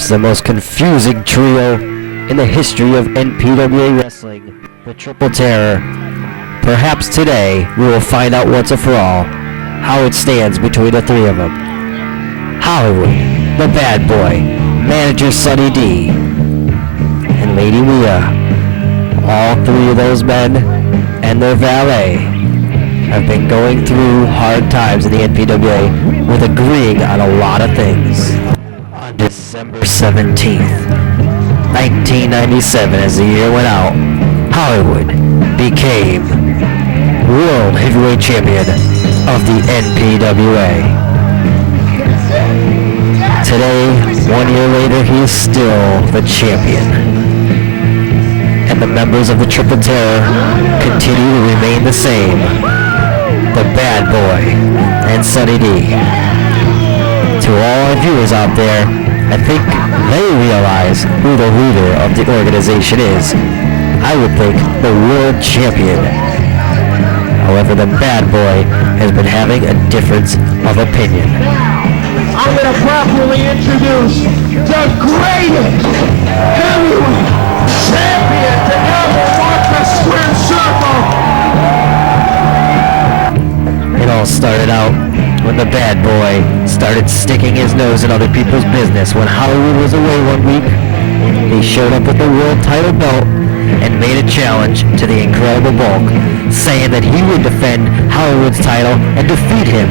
perhaps the most confusing trio in the history of NPWA wrestling, the Triple Terror. Perhaps today we will find out once and for all how it stands between the three of them. Hollywood, the bad boy, manager Sonny D, and Lady Mia. All three of those men and their valet have been going through hard times in the NPWA with agreeing on a lot of things. On December 17th, 1997, as the year went out, Hollywood became World Heavyweight Champion of the NPWA. Today, 1 year later, he is still the champion. And the members of the Triple Terror continue to remain the same. The Bad Boy and Sonny D. To all our viewers out there, I think they realize who the leader of the organization is. I would think the world champion. However, the Bad Boy has been having a difference of opinion. I'm going to properly introduce the greatest heavyweight champion to ever walk the square circle. It all started out when the Bad Boy started sticking his nose in other people's business. When Hollywood was away one week, he showed up with the world title belt and made a challenge to the Incredible Bulk, saying that he would defend Hollywood's title and defeat him.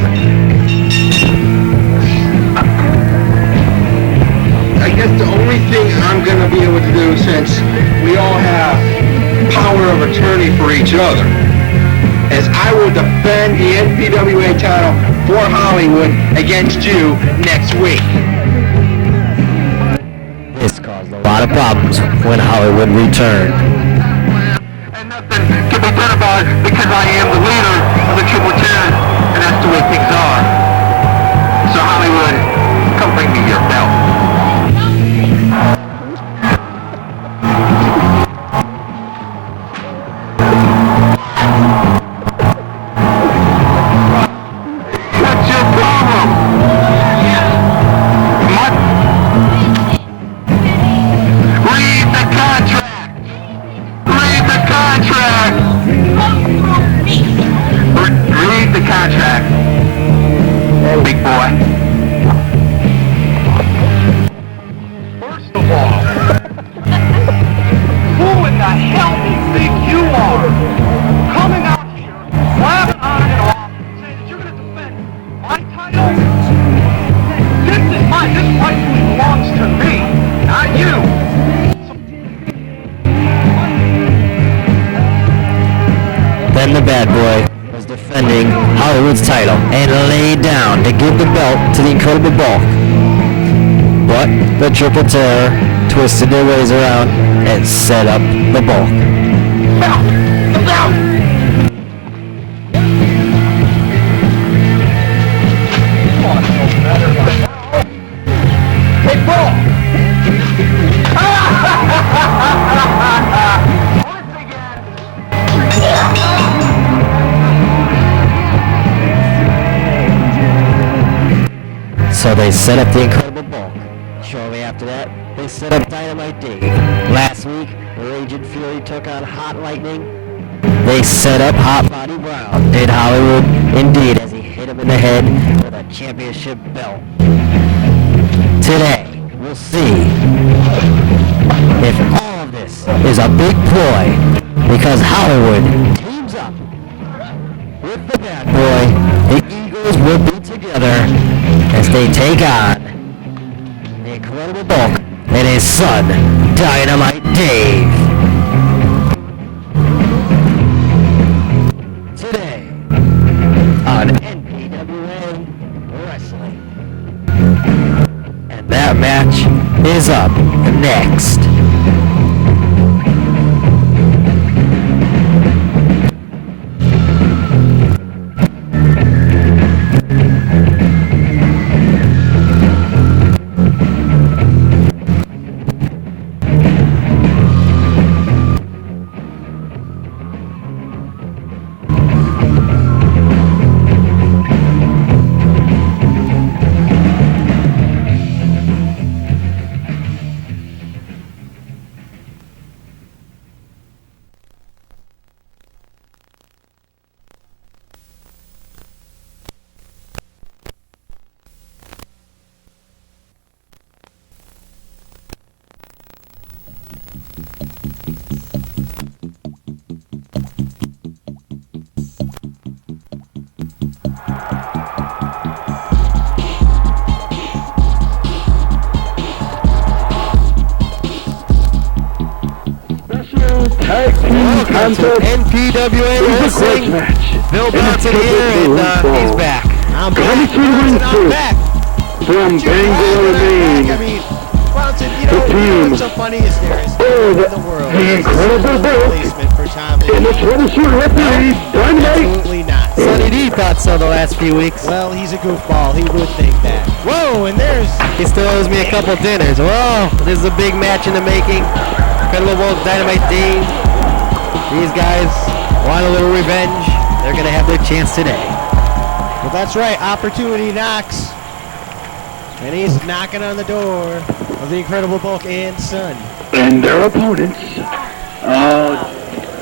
I guess the only thing I'm going to be able to do, since we all have power of attorney for each other, is I will defend the NPWA title for Hollywood against you next week. This caused a lot of problems when Hollywood returned. And nothing can be done about it because I am the leader of the Triple Terror, and that's the way things are. So Hollywood, come bring me your belt. Then the Bad Boy was defending Hollywood's title and laid down to give the belt to the Incredible Bulk. But the Triple Terror twisted their ways around and set up the Bulk. Belt! The belt! Hey, Bulk! So they set up the Incredible Bulk. Shortly after that, they set up Dynamite Dave. Last week, Raging Fury took on Hot Lightning. They set up Hot Body Brown. Did Hollywood indeed, as he hit him in the head with a championship belt. Today, we'll see if all of this is a big ploy, because Hollywood teams up with the Bad Boy. The Eagles will be together as they take on the Incredible Bulk and his son, Dynamite Dave. Today on NPWA Wrestling. And that match is up next. contest NPWA is a grudge Wrestling. match. Bill And it's Bronson scheduled here, for and one fall. he's back. I'm Coming back. to the ring, I'm too. back. From Bangor, Maine, I mean, Bronson, you The know team what's so funny is there is of in the world the Incredible Bulk replacement for Tom and the troubleshooter referee, Dynamite. Absolutely not. Sonny D thought so the last few weeks. Well, he's a goofball. He would think that. Whoa, and there's He still owes me a couple dinners. Whoa, this is a big match in the making. Incredible Bulk, Dynamite Dave. These guys want a little revenge. They're going to have their chance today. well, that's right. Opportunity knocks, and he's knocking on the door of the Incredible Bulk and Son. And their opponents. All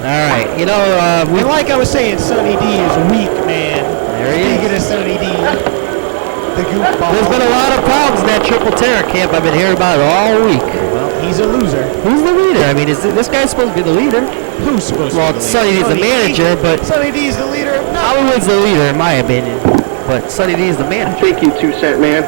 right, you know, we And like I was saying, Sonny D is weak, man. There he Speaking of Sonny D, the goofball. There's been a lot of problems in that Triple Terror camp. I've been hearing about it all week. Well, he's a loser. Who's the leader? I mean, is this guy supposed to be the leader? Who's supposed Well, to be the Sonny leader? D's the manager, but Sonny D's the leader of nothing. Hollywood's the leader, in my opinion. But Sonny D's the manager. Thank you, 2-cent man.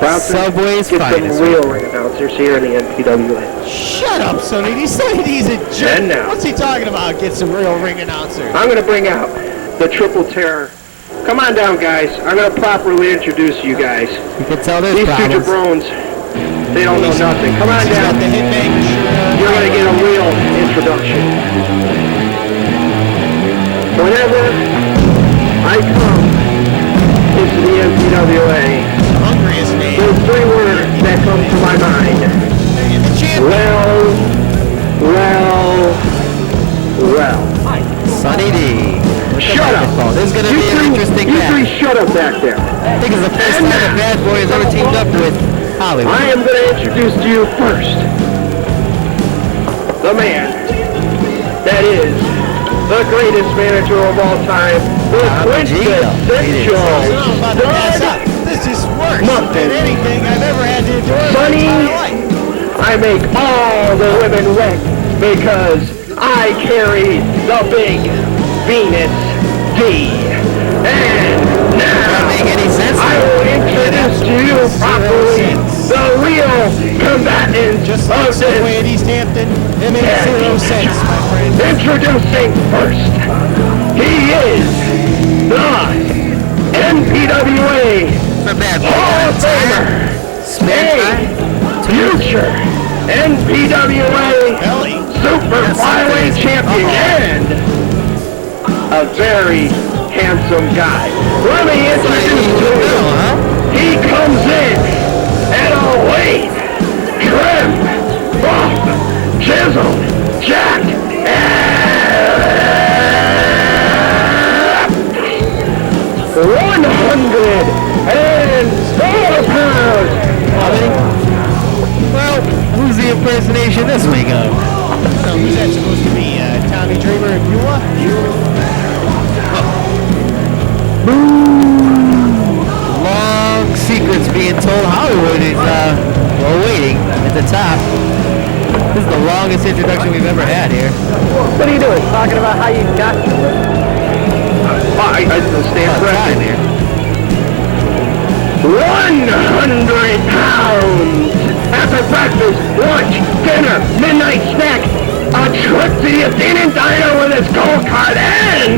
Bronson, Subway's get finest. some real ring announcers here in the NPWA. Shut up, Sonny D. Sonny D's a jerk. And now. What's he talking about? Get some real ring announcer. I'm going to bring out the Triple Terror. Come on down, guys. I'm going to properly introduce you guys. You can tell there's These two problems. jabrones, they don't know nothing. Come on He's got down. the headbang shirt. You're going to get a real introduction. Whenever I come into the NPWA, Hungriest man. there's three words that come to my mind. And the champion. Well. Sonny D. Shut up. This is going to be an interesting You three match. shut up back there. I think it's the first time that Bad Boy has ever teamed up with Hollywood. I am going to introduce to you first the man that is the greatest manager of all time, the quintessential I'm about to pass stud. up. This is worse Nothing. than anything I've ever had to endure in my Sonny, entire life. I make all the women wet because I carry the big Venus D. And Doesn't now make any sense. I will introduce to you properly the real combatants Just like of Subway this. at East Hampton, it makes 0 sense, my friend. Introducing first, he is the NPWA For Bad Boy. Hall of Famer, a future NPWA Belly. Super Flyweight Champion, and a very handsome guy. Let me introduce to you. He comes in at a weight, trim, buff, chiseled, jacked, and 104 pounds. Well, who's the impersonation this week of? So who's that supposed to be? Tommy Dreamer and Beulah? Long secrets being told. Hollywood is, waiting at the top. This is the longest introduction we've ever had here. What are you doing? Talking about how you got to it? I stand corrected here. 100 pounds! After breakfast, lunch, dinner, midnight snack, a trip to the Athenian Diner with his gold card, and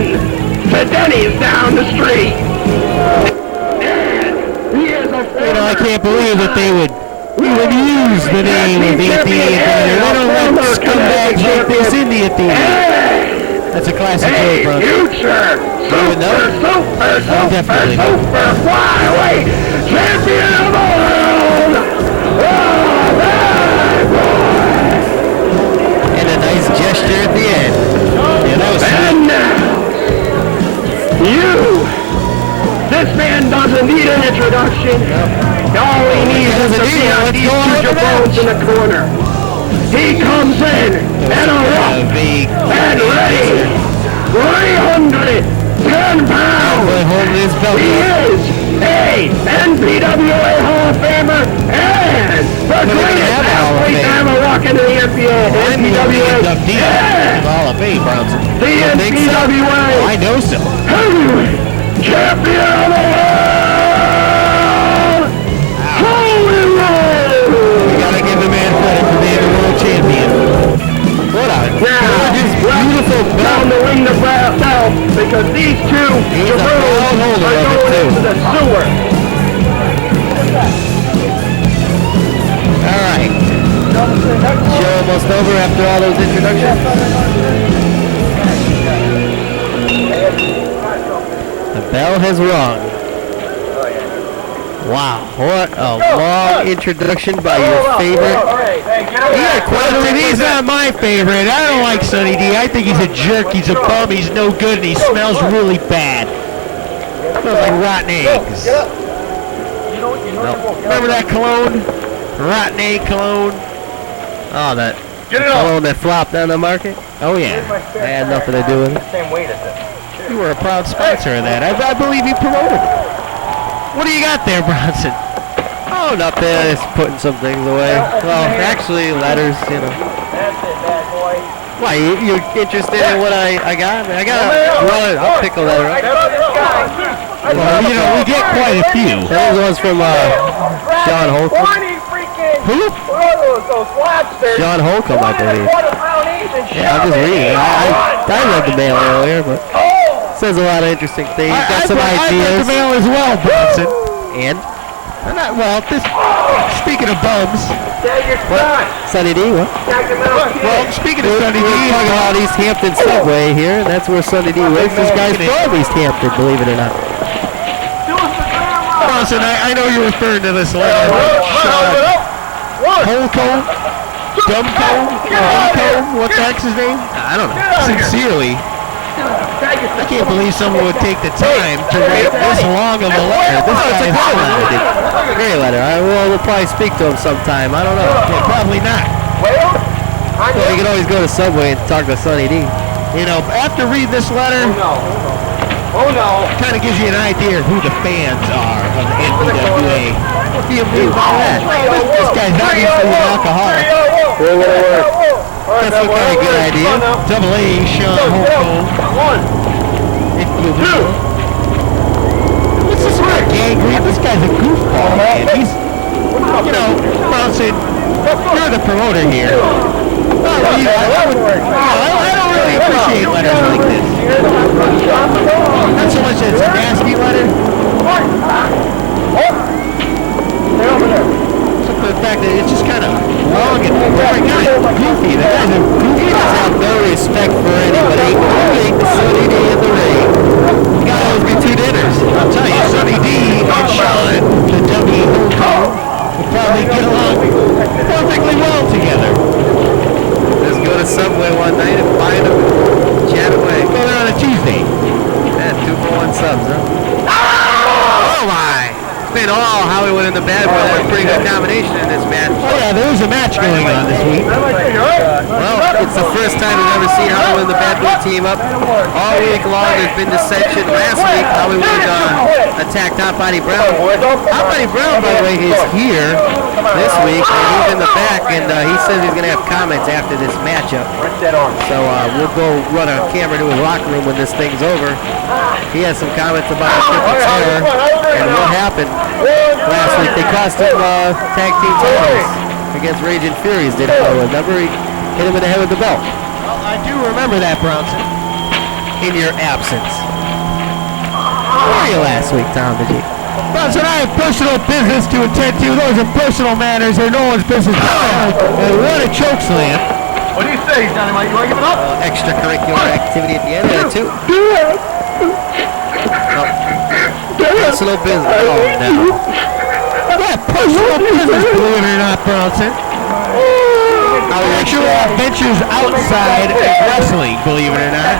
to Denny's down the street. And he is a You know, I can't believe that they would use the name of the Athenian Diner. They don't let scumbags like this in the Athenian. That's a classic a joke, brother. future super flyweight champion of the world. Oh, bad boy. And a nice gesture at the end. Yeah, that was And now, this man doesn't need an introduction. All he needs is to be on these two jabrones in the corner. He comes in at a rough and ready, 310 pounds. Holding his belt. He is a NPWA Hall of Famer and the greatest athlete to ever walk into the NPWA. And Hall of Fame, Bronson. the NPWA I know so. Heavyweight Champion of the world, Hollywood! You gotta give the man credit for being a world champion. because these two He's a proud holder are of it, going too. into the sewer. All right. Show almost over after all those introductions. The bell has rung. Wow, what a long introduction by your favorite. He's not my favorite. I don't like Sonny D. I think he's a jerk. He's a bum. He's no good, and he smells really bad. Smells like rotten eggs. Remember that cologne? Rotten egg cologne. Oh, that cologne that flopped on the market? Oh, yeah. I had nothing to do with it. Same weight as it. You were a proud sponsor of that. I believe you promoted it. What do you got there, Bronson? Oh, nothing. Just putting some things away. Well, actually, letters, you know. That's it, bad boy. Why, you're interested in what I got? I got a, I'll pick a letter up. Well, you know, we get quite a few. That was from John Holcomb. Who? John Holcomb, I believe. Yeah, I'm just reading. I read the mail earlier, but it says a lot of interesting things. Got some I read ideas. the mail as well, Bronson. And? Speaking of bums. What? Sonny D, what? Well, speaking of Sonny D, We're talking about East Hampton Subway here, and that's where Sonny D works. This guy's from East Hampton, believe it or not. Bronson, I know you're referring to this letter. Holco? Dumco? Dumco? What the heck's his name? I don't know. Sincerely. I can't believe someone would take the time to write this long of a letter. This It's a guy great letter, dude. Great letter. We'll probably speak to him sometime. I don't know. Yeah, probably not. Well, Well, you can always go to Subway and talk to Sonny D. You know, after reading this letter, oh no. kind of gives you an idea of who the fans are of the NPWA. What do you mean by that? This guy's obviously an alcoholic. We're gonna work. That's some kind of good idea. Double A, Sean Holcomb. If you will. What's this weird gangrene? This guy's a goofball, man. He's, you know, Bronson, you're the promoter here. I don't really appreciate letters like this. Not so much that it's a nasty letter. Except for the fact that it's just kind of long and boring, kind of goofy. The guy's a goofy. He doesn't have no respect for anybody, including the Sonny D in the ring. You gotta always be two dinners. I'll tell you, Sonny D and Sean, the W Holcomb, will probably get along perfectly well together. Just go to Subway one night and find them and chat away. Go there on a Tuesday. Yeah, 2-for-1 subs, huh? Oh my! It's been all Hollywood and the Bad Boy. That's a pretty good combination in this match. Oh yeah, there was a match going on this week. Well, it's the first time we've ever seen Hollywood and the Bad Boy team up. All week long there's been dissension. Last week Hollywood attacked Hot Body Brown. Hot Body Brown, by the way, is here this week, and he's in the back, and he says he's going to have comments after this matchup. So we'll go run a camera to his locker room when this thing's over. He has some comments about the Triple Terror and what happened last week. They cost him tag team titles against Raging Furies, did it? Remember, he hit him in the head with the belt. Well, I do remember that, Bronson. In your absence. Where were you last week, Tom? Did you? Bronson, I have personal business to attend to. Those are personal matters. They're no one's business. And what a choke slam. What do you say, Dynamite? You want to give it up? Extracurricular activity at the end of it, too. Personal business. Oh, no. Yeah, personal business, believe it or not, Bronson. Actual adventures outside of wrestling, believe it or not.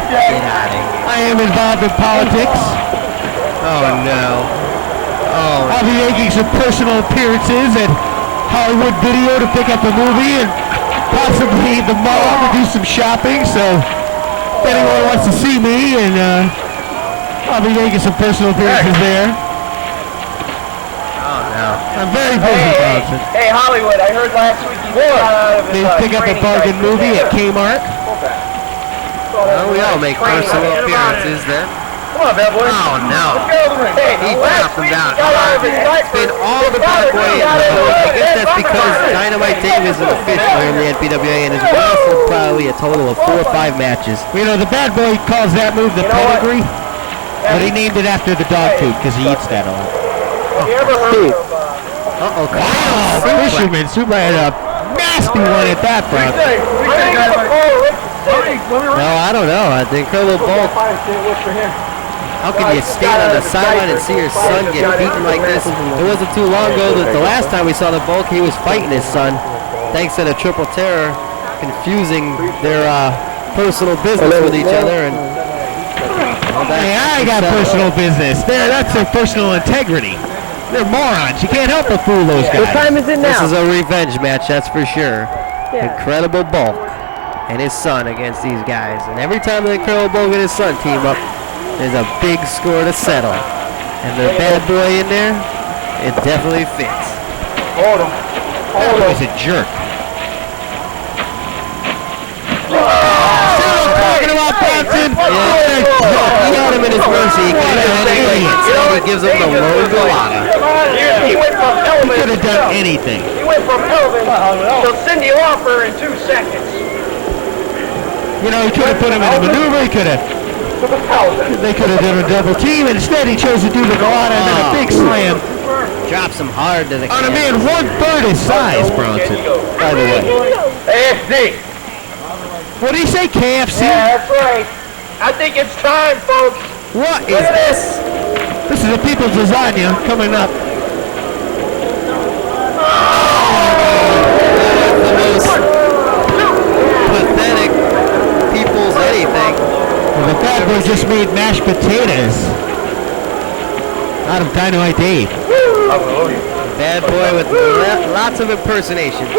I am involved in politics. Oh, no. Oh, I'll be making some personal appearances at Hollywood Video to pick up a movie and possibly the mall to do some shopping. So if anyone wants to see me, and I'll be making some personal appearances there. oh no. I'm very busy, Bronson. Hey, Hollywood, I heard last week you got out of They pick up a bargain movie at Kmart. Well, we all make personal appearances then. Come on, bad boy. Oh, no. Let's get out of the ring. He dropped him down. It's been all the bad boy in the boat. I guess that's because Dynamite Dave is an official in the NPWA and has wrestled probably a total of 4 or 5 matches. You know, the bad boy calls that move the pedigree, but he named it after the dog food because he eats that a lot. Have you ever heard of Uh-oh, Wow, fisherman, super had a nasty one at that front. No, I don't know. The Incredible Bulk. How can you stand on the sideline and see your son get beaten like this? It wasn't too long ago that the last time we saw the Bulk, he was fighting his son, thanks to the Triple Terror, confusing their personal business with each other. And Hey, I got personal business. That's their personal integrity. They're morons. You can't help but fool those guys. What time is it this now? is a revenge match, that's for sure. Yeah. Incredible Bulk and his son against these guys. And every time the Incredible Bulk and his son team up, there's a big score to settle. And the bad boy in there, it definitely fits. Hold him. That boy's a jerk. Talking about Bronson. He had him in his mercy. He could have done anything. He gives him the low Galata. He went from He could Elvin. have done anything. He went from Elvin to Cindy Lauper in 2 seconds. You know, he could have put him in a maneuver. He could have. To the Elvin. They could have done a double team. Instead, he chose to do the Galata and then a big slam Drops him hard to the on a can. man 1/3 his size, Bronson. By the way, AFC. what did he say? KFC? Yeah, that's right. I think it's time, folks. What is this? This is a people's lasagna coming up. The most pathetic people's anything. Well, the bad boy just made mashed potatoes out of Dynamite Dave. Bad boy with lots of impersonations.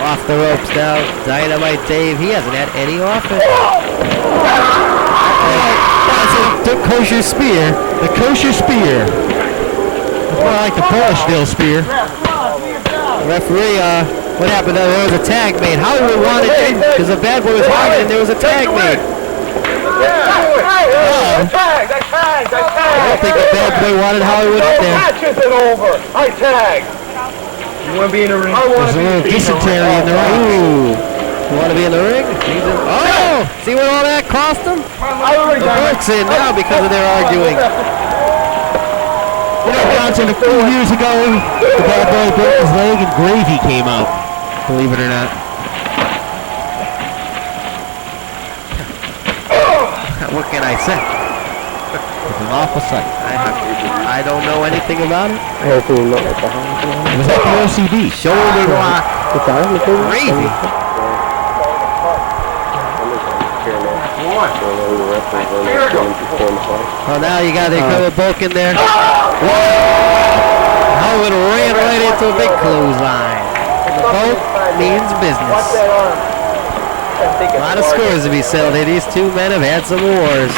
Off the ropes now. Dynamite Dave. He hasn't had any offense. That's a kosher spear. The kosher spear. It's more like the Polish steel spear. Referee, what happened? There was a tag made. Hollywood wanted in because the bad boy was hard and there was a tag made. I I don't think the bad boy wanted Hollywood in there. Match isn't over. I tag. You want to be in the ring? I want There's to a be little dysentery in the ring. Ooh. You want to be in the ring? Oh! See what all that cost him? The Bulk's in now because of their arguing. You know, Johnson, a few years ago, the bad boy broke his leg and gravy came out. Believe it or not. What can I say? It's an awful sight. I don't know anything about it. It was like the OCD. Shoulder lock. Gravy. Oh, now you got the Incredible Bulk in there. Hollywood ran right into a big clothesline. The Bulk means business. A lot of scores to be settled here. These two men have had some wars.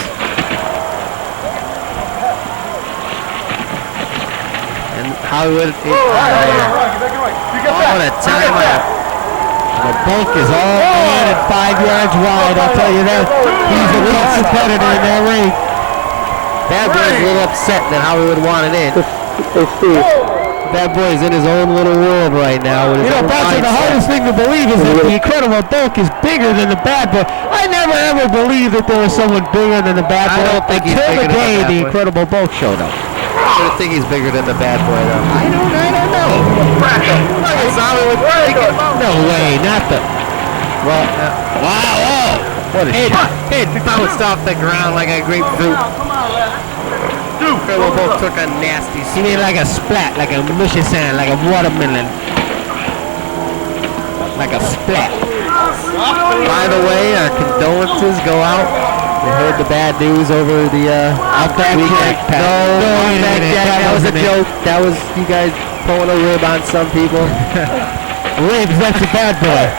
And Hollywood is out of there. Oh, what a timeout. The Bulk is all man and 5 yards wide, I'll tell you that. He's a tough competitor in that ring. Bad Boy's a little upset that Hollywood wanted in. Bad Boy's in his own little world right now. With his You know, own Bronson, the mindset. hardest thing to believe is that the Incredible Bulk is bigger than the Bad Boy. I never ever believed that there was someone bigger than the Bad Boy I don't think he's until bigger the than the day Bad the Boy. Incredible Bulk showed up. I don't think he's bigger than the Bad Boy, though. I don't know. It's Hollywood thinking about No way, not the... Well, Wow, what a shot. It bounced off the ground like a grapefruit. Incredible Bulk took a nasty He made like a splat, like a mushy sand, like a watermelon. Like a splat. By the way, our condolences go out. We heard the bad news over the Outback weekend. Jack, Pat. No, wait a Outback minute, Jack. That was a wasn't it. joke. That was you guys pulling a rib on some people. Ribs, that's the Bad Boy.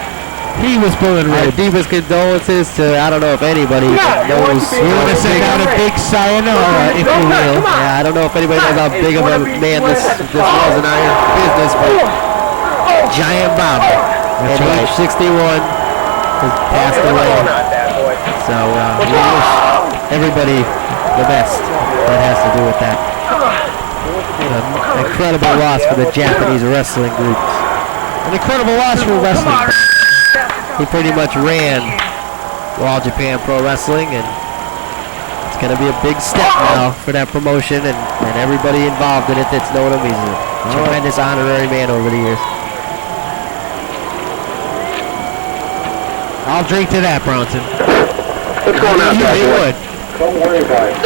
He was pulling Our ribs. deepest condolences to, I don't know if anybody knows. We want to send out a big sayonara, if you will. Yeah, I don't know if anybody knows how big of a man this was in our business, but Giant Bob at age 61 has passed away. So we wish everybody the best that has to do with that. An incredible loss for the Japanese wrestling group. An incredible loss for wrestling. He pretty much ran All Japan Pro Wrestling, and it's going to be a big step now for that promotion and everybody involved in it that's known him. He's a tremendous honorary man over the years. I'll drink to that, Bronson. What's going on, You would. Don't worry about it.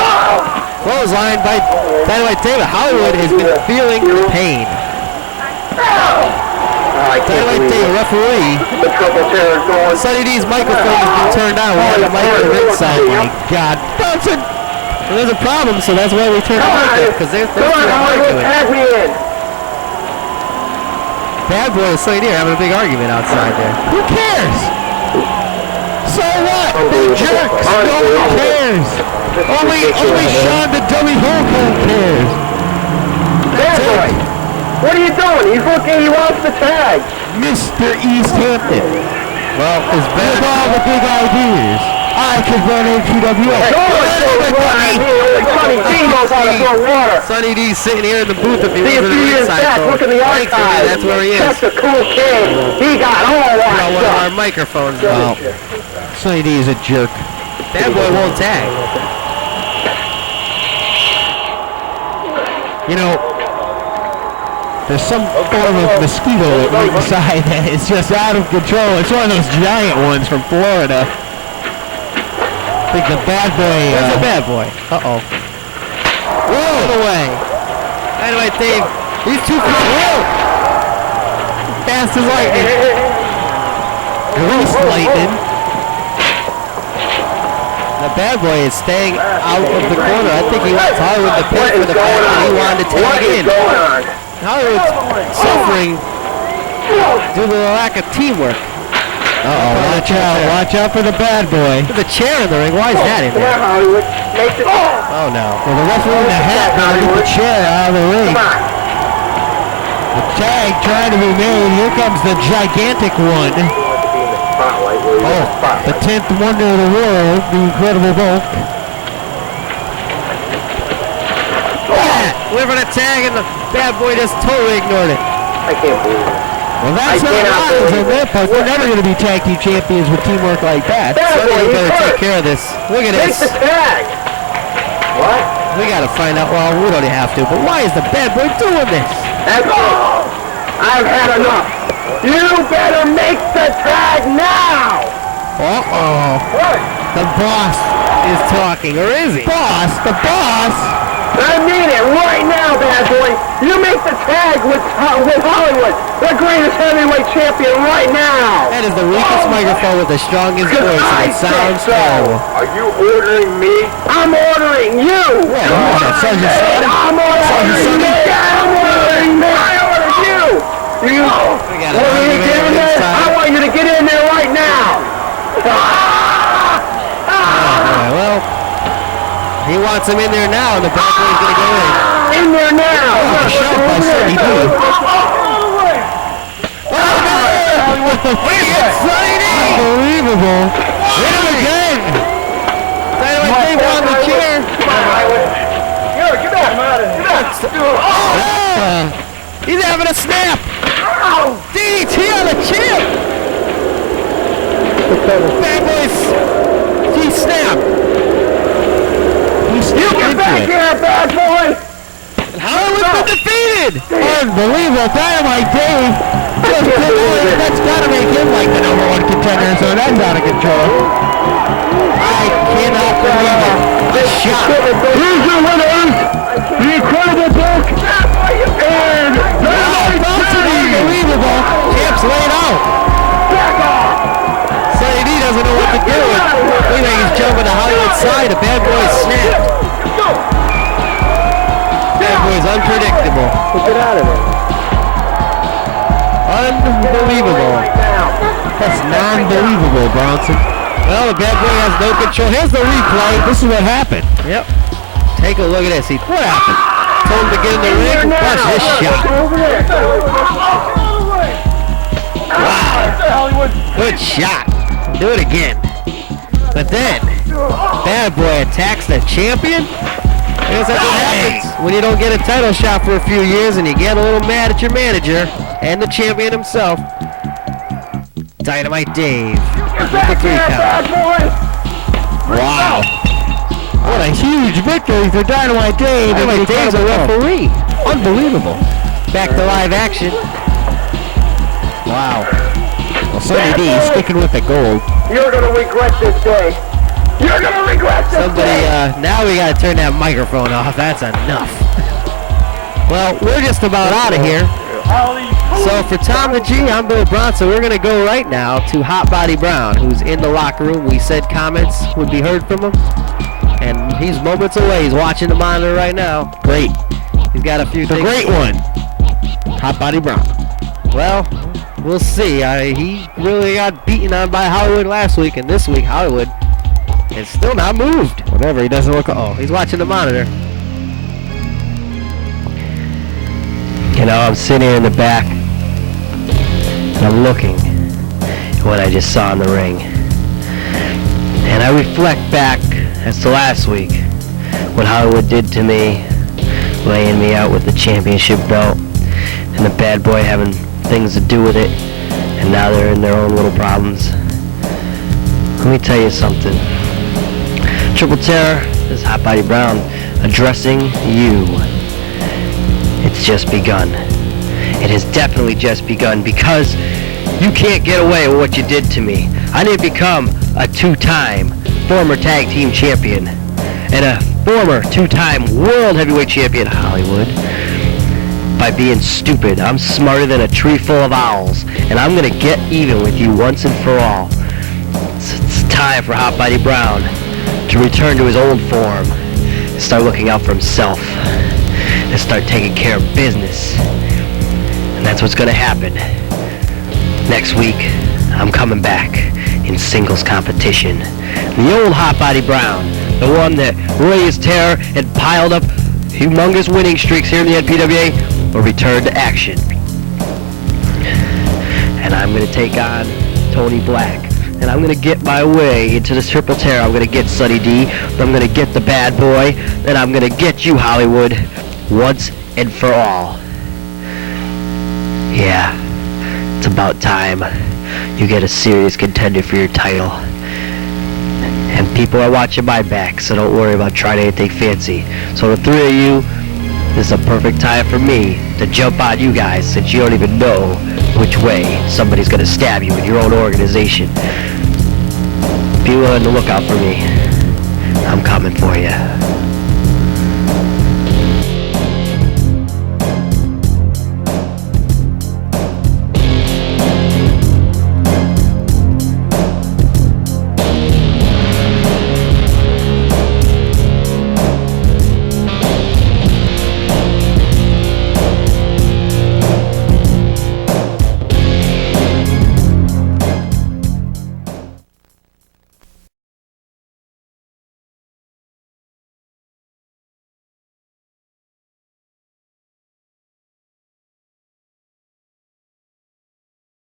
Clothesline by Dynamite Dave. Hollywood has been feeling the pain. I can't Dynamite believe Dave, it. referee. The triple chair is going. Sonny D's microphone has been turned on. We have a mic on the ringside. My God. Bronson! Well, there's a problem, so that's why we turned the mic up, because there's Come on, Hollywood, tag me in. Bad Boy and Sonny D are having a big argument outside there. Who cares? So what? They jerks. No one cares. Only Sean the Dummy Holcomb cares. Bad boy, what are you doing? He's looking, he wants the tag. Mr. East Hampton. Well, it's With bad. all the big ideas, I could run NPWA. Sonny D knows how to throw water. Sonny D's sitting here in the booth if he See, a wasn't few a years ringside back, coach. look in the Thankfully, archives. that's where he is. Just a cool kid. He got all Got that one of our stuff. microphones. Well, Sonny D is a jerk. Bad Boy won't tag. You know, there's some form of mosquito at ringside that is just out of control. It's one of those giant ones from Florida. I think the Bad Boy. There's a Bad Boy. Uh-oh. Whoa! Away. Dynamite Dave. He's too quick. Whoa! Fast as lightning. Grease lightning. The Bad Boy is staying out of the corner. I think he wants Hollywood to pay for the fact that he wanted to What tag is in. going on? Hollywood's suffering due to the lack of teamwork. Uh-oh, watch out for the Bad Boy. The chair in the ring, why is that in Come on, there? Hollywood. Make it. Oh no. Well, the referee in the hat now get the chair out of the ring. Come on. The tag trying to be made. Here comes the gigantic one. Oh, the 10th wonder of the world, the Incredible Bulk. Yeah, went for the tag and the Bad Boy just totally ignored it. I can't believe it. Well, that's I not cannot wise believe on their part. We're never going to be tag team champions with teamwork like that. Somebody better take care of this. Look at Take the this. tag. What? We gotta find out, well, we don't have to, but why is the Bad Boy doing this? That's all. I've had enough. You better make the tag now. Uh-oh. What? The boss Is talking, or is he? boss, the boss. I mean it right now, Bad Boy. You make the tag with Hollywood, the greatest heavyweight champion right now. That is the weakest microphone with the strongest voice, and I it sounds said so. terrible. Are you ordering me? I'm ordering you. Sergeant Sam. I'm ordering me. I'm ordering me. I order you. You got a want me to argument get in there? inside. I want you to get in there right now. Alright, well, he wants him in there now, and the Bad Boy's gonna go in. In there now. Shot by Sonny D. What the Unbelievable. Hit him again. Dynamite Dave on the chair. Get back. He's having a snap. DDT on the chair. Bad Boy's. He snapped. You get back here, Bad Boy. Hollywood's been defeated. Unbelievable. Dynamite Dave. That's got to make him like the #1 contender, so that's out of control. I cannot believe it. A shot. Here's your winners, the Incredible Bulk and Dynamite Dave. Unbelievable. Champ's laid out. Back off. Sonny D doesn't know what to do. We think he's jumping to Hollywood's side. The Bad Boy snapped. Bad Boy's unpredictable. Get out of there. Unbelievable. That's non-believable, Bronson. Well, the Bad Boy has no control. Here's the replay. This is what happened. Yep. Take a look at this. What happened? Told him to get in the ring. Watch this shot. Wow. Good shot. Do it again. But then, Bad Boy attacks the champion. I guess that's what happens when you don't get a title shot for a few years and you get a little mad at your manager and the champion himself. Dynamite Dave with the 3 count. Wow. What a huge victory for Dynamite Dave. Dynamite Dave's a referee. Unbelievable. Back to live action. Wow. Well, Sonny D sticking with the gold. You're gonna regret this day. You're gonna regret this Somebody, day. now we gotta turn that microphone off. That's enough. Well, we're just about out of here. So for Tom the G, I'm Bill Bronson. We're gonna go right now to Hot Body Brown, who's in the locker room. We said comments would be heard from him, and he's moments away. He's watching the monitor right now. Great. He's got a few The things. great one. Hot Body Brown. Well, we'll see. He really got beaten on by Hollywood last week, and this week Hollywood is still not moved. Whatever, he doesn't look... Oh, he's watching the monitor. You know, I'm sitting here in the back, and I'm looking at what I just saw in the ring. And I reflect back as to last week, what Hollywood did to me, laying me out with the championship belt, and the Bad Boy having things to do with it, and now they're in their own little problems. Let me tell you something. Triple Terror, this is Hot Body Brown, addressing you. It's just begun. It has definitely just begun because you can't get away with what you did to me. I didn't become a 2-time former tag team champion and a former 2-time world heavyweight champion, Hollywood, by being stupid. I'm smarter than a tree full of owls, and I'm gonna get even with you once and for all. It's time for Hot Body Brown to return to his old form and start looking out for himself and start taking care of business. And that's what's gonna happen. Next week, I'm coming back in singles competition. The old Hot Body Brown, the one that raised terror and piled up humongous winning streaks here in the NPWA, will return to action. And I'm gonna take on Tony Black. And I'm going to get my way into this Triple Terror. I'm going to get Sonny D. I'm going to get the Bad Boy. And I'm going to get you, Hollywood, once and for all. Yeah, it's about time you get a serious contender for your title. And people are watching my back, so don't worry about trying anything fancy. So the 3 of you, this is a perfect time for me to jump on you guys, since you don't even know which way somebody's going to stab you in your own organization. Be willing to look out for me. I'm coming for you.